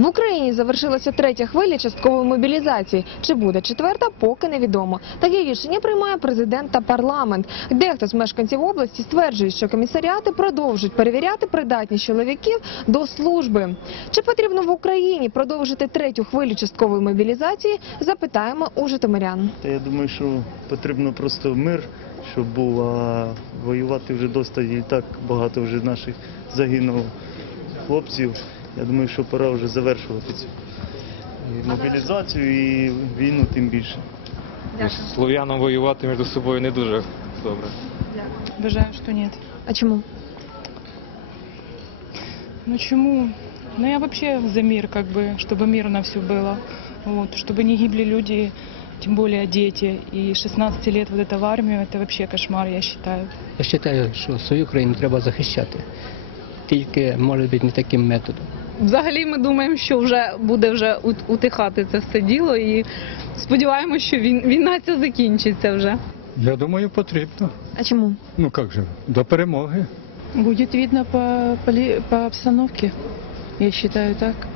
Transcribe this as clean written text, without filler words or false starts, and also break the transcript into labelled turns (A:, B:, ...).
A: В Україні завершилася третя хвиля часткової мобілізації. Чи буде четверта, поки невідомо. Таке рішення приймає президент та парламент. Дехто з мешканців області стверджує, що комісаріати продовжують перевіряти придатність чоловіків до служби. Чи потрібно в Україні продовжити третю хвилю часткової мобілізації, запитаємо у житомирян.
B: Я думаю, що потрібно просто мир, щоб був, а воювати вже досить, і так багато вже наших загинуло хлопців. Я думаю, що пора вже завершувати цю і мобілізацію і війну тим більше.
C: Слов'янам воювати між собою не дуже добре.
D: Вважаю, що ні.
A: А чому?
D: Ну чему? Ну я вообще за мир, как бы, чтобы мирно все было. Вот, чтобы не гибли люди, тем более дети. И 16 лет вот это в армию, это вообще кошмар, я считаю.
E: Я вважаю, що свою країну треба захищати. Тільки, може бути, не таким методом.
F: Взагалі ми думаємо, що вже буде утихати це все діло і сподіваємося, що війна ця закінчиться вже.
G: Я думаю, потрібно.
A: А чому?
G: Ну як же, до перемоги.
D: Будет видно по обстановке, я считаю так.